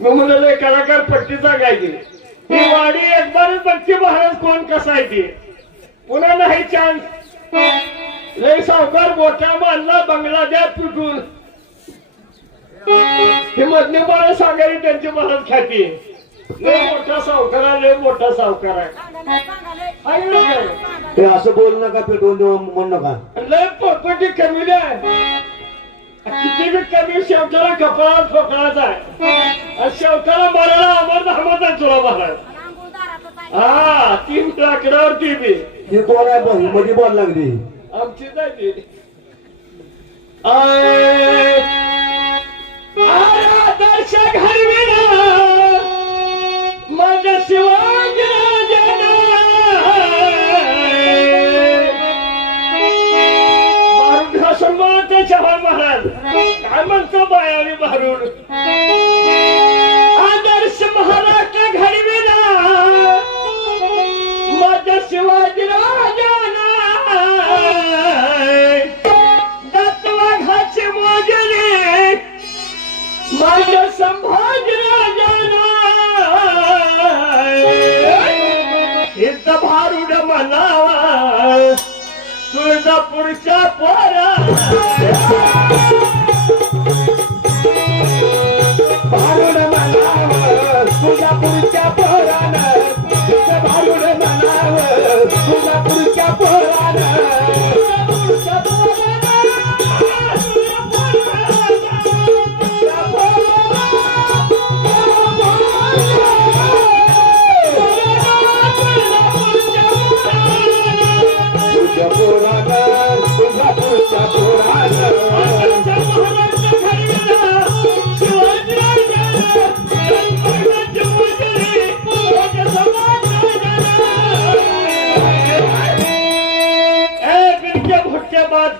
मी म्हणाले कलाकार पट्टी सांगायची. ही वाडी एक बारच बघते महाराज कोण कसा आहे ते पुन्हा नाही चान्स लय सावकार मोठा मानला बंगला द्या पिटून हे मधले बाळ सांगायची त्यांची महाराज ख्याती. लय मोठा सावकार आहे लय मोठा सावकार आहे? ते असं बोलू नका पेटवून देऊ म्हणू नका. लय पोपटी कमी किती कमी शेवटाला कपाळा ठोकळाचा आहे शेवटाला मारायला अमर धर्माचा तुला महाराज हा तीन लाकडावरती बी. ती कोण आहे बघ? मध्ये बोल लागली. आमची जायची आय म्हणते चव्हाण महाराज काय म्हणतो बायावी आदर्श महाराष्ट्र घडविला माझ्या शिवाजी राजाना दत्तवाघाचे मोजले माझ्या संभाजी राजाना भारुड म्हणावा तुळजापूरच्या पोरा भारुड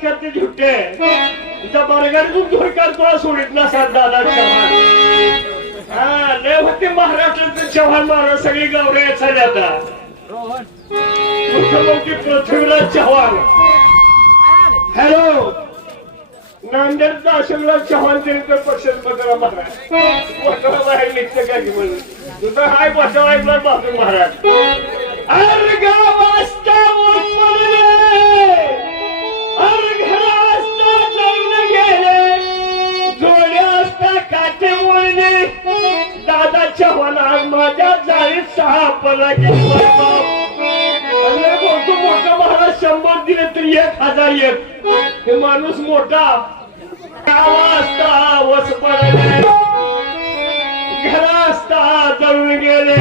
करते झुटे तुझ्या बरगाडीतून धुडकार तुला सोडित नसतात दादा चव्हाण हा लय होते महाराष्ट्राचे चव्हाण महाराज सगळी गावरे झाली आता. मुख्यमंत्री पृथ्वीराज चव्हाण. हॅलो. नांदेडचा अशोकराव चव्हाण त्यांचं पक्षात बदला महाराज. बसवा बाहेर निघते का म्हणून? तुझं हाय बसवा ऐकलं महाराज. अरे गा! चव्हाण आज माझ्या जाळीत सहा पला गेले अरे महाराज शंभर दिले तरी एक हजार एक. हे माणूस मोठा. गावा असता वस पडले. घरा असता जळून गेले.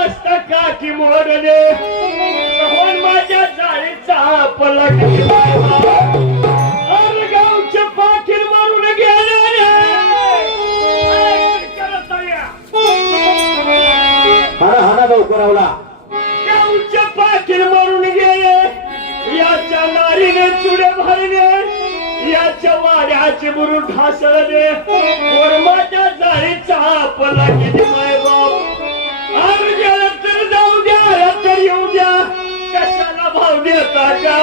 असता काकी मोडले. माझ्या जाळीचा पलक अरे आवला गावच्या पाठील मारून गेले याच्या नारीने चुडे भरले याच्या वाड्याचे बुरून ढासळले वर्माच्या जाळीचा पला किती माय बाप. गेलं तर जाऊ द्या आला तर येऊ द्या. कशाला भाव देता का?